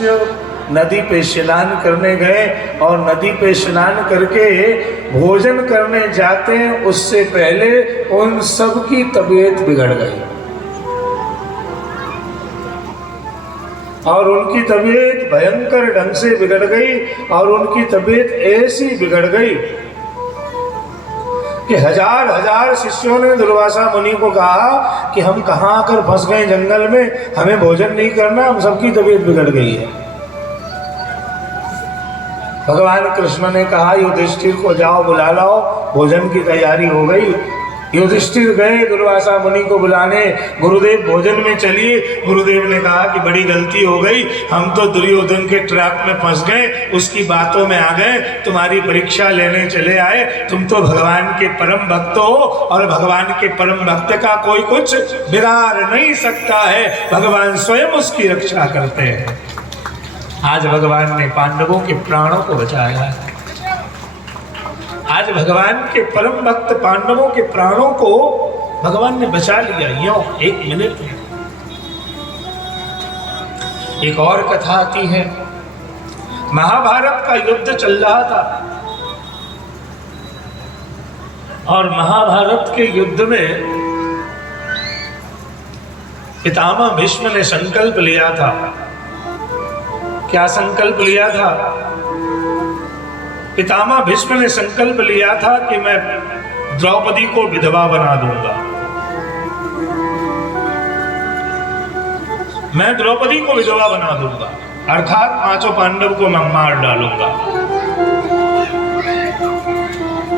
शिष्य नदी पे स्नान करने गए और नदी पे स्नान करके भोजन करने जाते हैं, उससे पहले उन सब की तबीयत बिगड़ गई और उनकी तबीयत भयंकर ढंग से बिगड़ गई और उनकी तबीयत ऐसी बिगड़ गई कि हजार हजार शिष्यों ने दुर्वासा मुनि को कहा कि हम कहाँ आकर फंस गए जंगल में, हमें भोजन नहीं करना, हम सबकी तबीयत बिगड़ गई है। भगवान कृष्ण ने कहा युधिष्ठिर को जाओ बुला लाओ, भोजन की तैयारी हो गई। युधिष्ठिर गए दुर्वासा मुनि को बुलाने, गुरुदेव भोजन में चलिए। गुरुदेव ने कहा कि बड़ी गलती हो गई, हम तो दुर्योधन के ट्रैप में फंस गए, उसकी बातों में आ गए, तुम्हारी परीक्षा लेने चले आए। तुम तो भगवान के परम भक्त हो और भगवान के परम भक्त का कोई कुछ बिगाड़ नहीं सकता है, भगवान स्वयं उसकी रक्षा करते हैं। आज भगवान ने पांडवों के प्राणों को बचाया है। आज भगवान के परम भक्त पांडवों के प्राणों को भगवान ने बचा लिया, यूं 1 मिनट में। एक और कथा आती है, महाभारत का युद्ध चल रहा था और महाभारत के युद्ध में पितामह भीष्म ने संकल्प लिया था। क्या संकल्प लिया था? पितामह भीष्म ने संकल्प लिया था कि मैं द्रौपदी को विधवा बना दूंगा, मैं द्रौपदी को विधवा बना दूंगा, अर्थात 5 पांडव को मैं मार डालूंगा।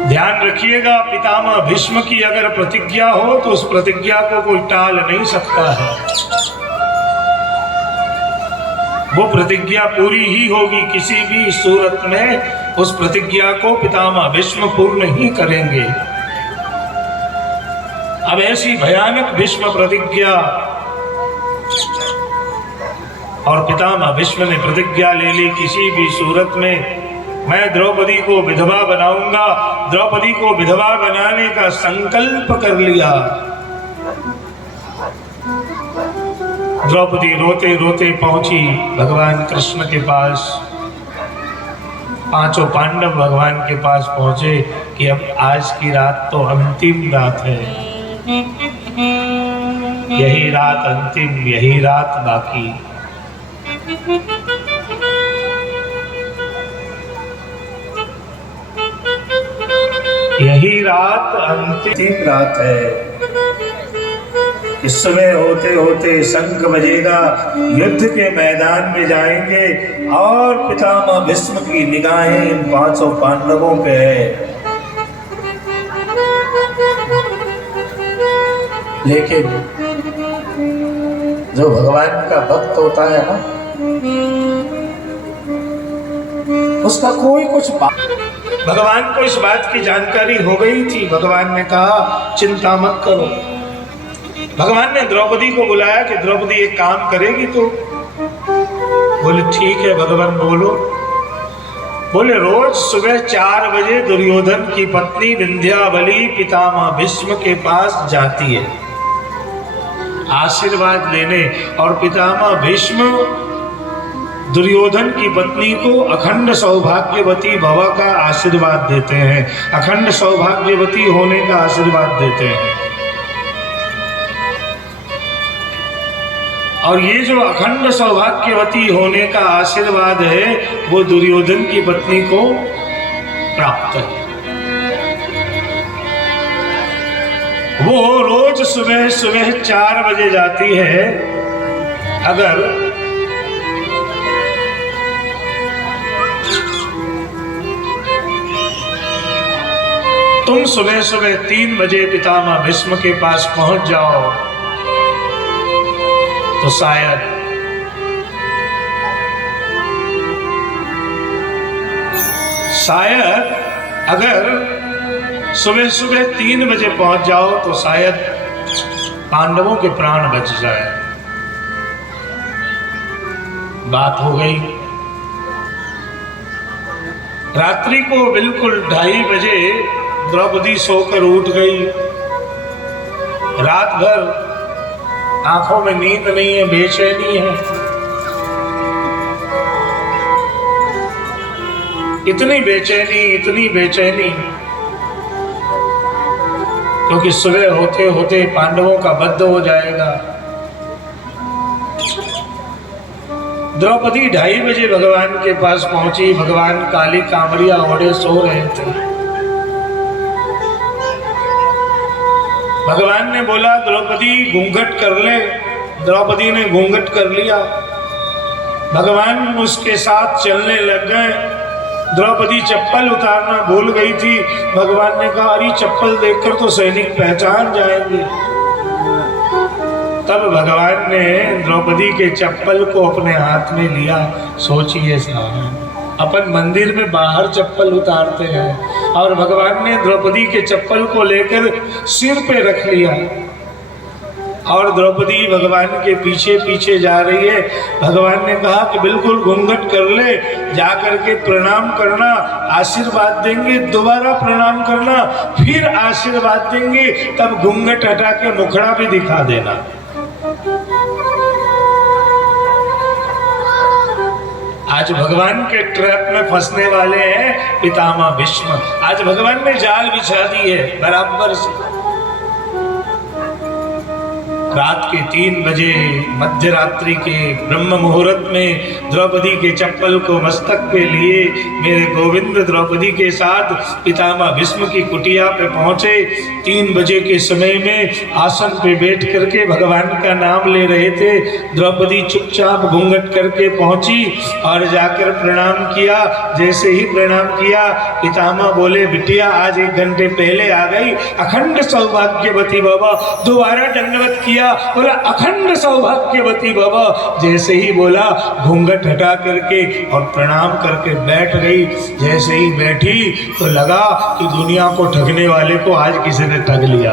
ध्यान रखिएगा, पितामह भीष्म की अगर प्रतिज्ञा हो तो उस प्रतिज्ञा को कोई टाल नहीं सकता है। वो प्रतिज्ञा पूरी ही होगी, किसी भी सूरत में उस प्रतिज्ञा को पितामह भीष्म पूर्ण ही करेंगे। अब ऐसी भयानक भीष्म प्रतिज्ञा और पितामह भीष्म ने प्रतिज्ञा ले ली, किसी भी सूरत में मैं द्रौपदी को विधवा बनाऊंगा। द्रौपदी को विधवा बनाने का संकल्प कर लिया। द्रौपदी रोते रोते पहुंची भगवान कृष्ण के पास। 5 पांडव भगवान के पास पहुंचे कि अब आज की रात तो अंतिम रात है, यही रात अंतिम, यही रात बाकी। यही रात अंतिम रात है। इस समय होते होते शंख बजेगा, युद्ध के मैदान में जाएंगे और पितामह भीष्म की निगाहें इन 500 पांडवों पे है। लेकिन जो भगवान का भक्त होता है ना, उसका कोई कुछ भगवान को इस बात की जानकारी हो गई थी। भगवान ने कहा चिंता मत करो। भगवान ने द्रौपदी को बुलाया कि द्रौपदी एक काम करेगी तो? बोले ठीक है भगवान, बोलो। बोले रोज सुबह 4 बजे दुर्योधन की पत्नी विंध्यावली पितामह भीष्म के पास जाती है आशीर्वाद लेने, और पितामह भीष्म दुर्योधन की पत्नी को अखंड सौभाग्यवती भव का आशीर्वाद देते हैं, अखंड सौभाग्यवती होने का आशीर्वाद देते हैं। और ये जो अखंड सौभाग्यवती होने का आशीर्वाद है वो दुर्योधन की पत्नी को प्राप्त है। वो रोज सुबह सुबह 4 बजे जाती है। अगर तुम सुबह सुबह 3 बजे पितामह भीष्म के पास पहुंच जाओ तो शायद अगर सुबह सुबह 3 बजे पहुंच जाओ तो शायद पांडवों के प्राण बच जाए। बात हो गई। रात्रि को बिल्कुल 2:30 बजे द्रौपदी सोकर उठ गई। रात भर आंखों में नींद नहीं है, बेचैनी है। इतनी बेचैनी, क्योंकि सुबह होते होते पांडवों का वध हो जाएगा। द्रौपदी 2:30 बजे भगवान के पास पहुंची। भगवान काली कांवरिया ओढ़े सो रहे थे। भगवान ने बोला द्रौपदी घूंघट कर ले। द्रौपदी ने घूंघट कर लिया। भगवान उसके साथ चलने लग गए। द्रौपदी चप्पल उतारना भूल गई थी। भगवान ने कहा अरे चप्पल देखकर तो सैनिक पहचान जाएंगे। तब भगवान ने द्रौपदी के चप्पल को अपने हाथ में लिया। सोचिए साहब, अपन मंदिर में बाहर चप्पल उतारते हैं और भगवान ने द्रौपदी के चप्पल को लेकर सिर पे रख लिया और द्रौपदी भगवान के पीछे पीछे जा रही है। भगवान ने कहा कि बिल्कुल घूंघट कर ले, जाकर के प्रणाम करना, आशीर्वाद देंगे, दोबारा प्रणाम करना, फिर आशीर्वाद देंगे, तब घूंघट हटा के मुखड़ा भी दिखा देना। आज भगवान के ट्रैप में फंसने वाले हैं पितामह भीष्म। आज भगवान ने जाल बिछा दी है बराबर से। रात के 3 बजे मध्य रात्रि के ब्रह्म मुहूर्त में द्रौपदी के चप्पल को मस्तक पे लिए मेरे गोविंद द्रौपदी के साथ पितामह भीष्म की कुटिया पे पहुंचे। 3 बजे के समय में आसन पे बैठ करके भगवान का नाम ले रहे थे। द्रौपदी चुपचाप घूंघट करके पहुंची और जाकर प्रणाम किया। जैसे ही प्रणाम किया पितामह बोले बिटिया आज 1 घंटे पहले आ गई, अखंड सौभाग्यवती बाबा। दोबारा दंडवत किया, बोला अखंड सौभाग्यवती बाबा। जैसे ही बोला घूंघट हटा करके और प्रणाम करके बैठ गई। जैसे ही बैठी तो लगा कि दुनिया को ठगने वाले को आज किसी ने ठग लिया।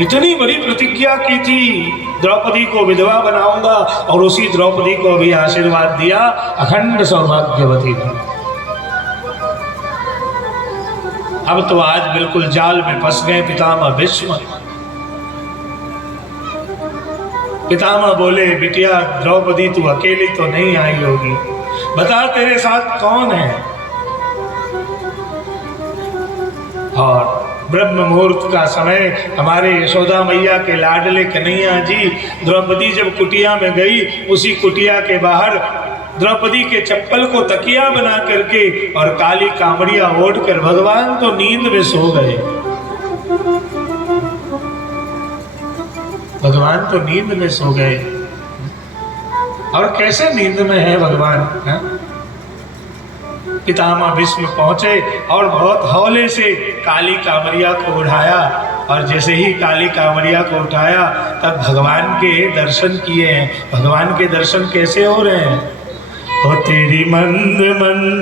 इतनी बड़ी प्रतिज्ञा की थी, द्रौपदी को विधवा बनाऊंगा, और उसी द्रौपदी को भी आशीर्वाद दिया अखंड सौभाग्यवती बाबा। अब तो आज बिल्कुल जाल में फंस गए पितामह भीष्म। पितामह बोले बिटिया द्रौपदी तू अकेली तो नहीं आई होगी, बता तेरे साथ कौन है। और ब्रह्म मुहूर्त का समय हमारे यशोदा मैया के लाडले कन्हैया जी, द्रौपदी जब कुटिया में गई, उसी कुटिया के बाहर द्रौपदी के चप्पल को तकिया बना करके और काली कांवरिया ओढ़कर भगवान तो नींद में सो गए। भगवान तो नींद में सो गए। और कैसे नींद में है भगवान है? पितामह भीष्म पहुंचे और बहुत हौले से काली कांवरिया को उठाया, और जैसे ही काली कांवरिया को उठाया तब भगवान के दर्शन किए हैं। भगवान के दर्शन कैसे हो रहे हैं? ओ तेरी मंद मंद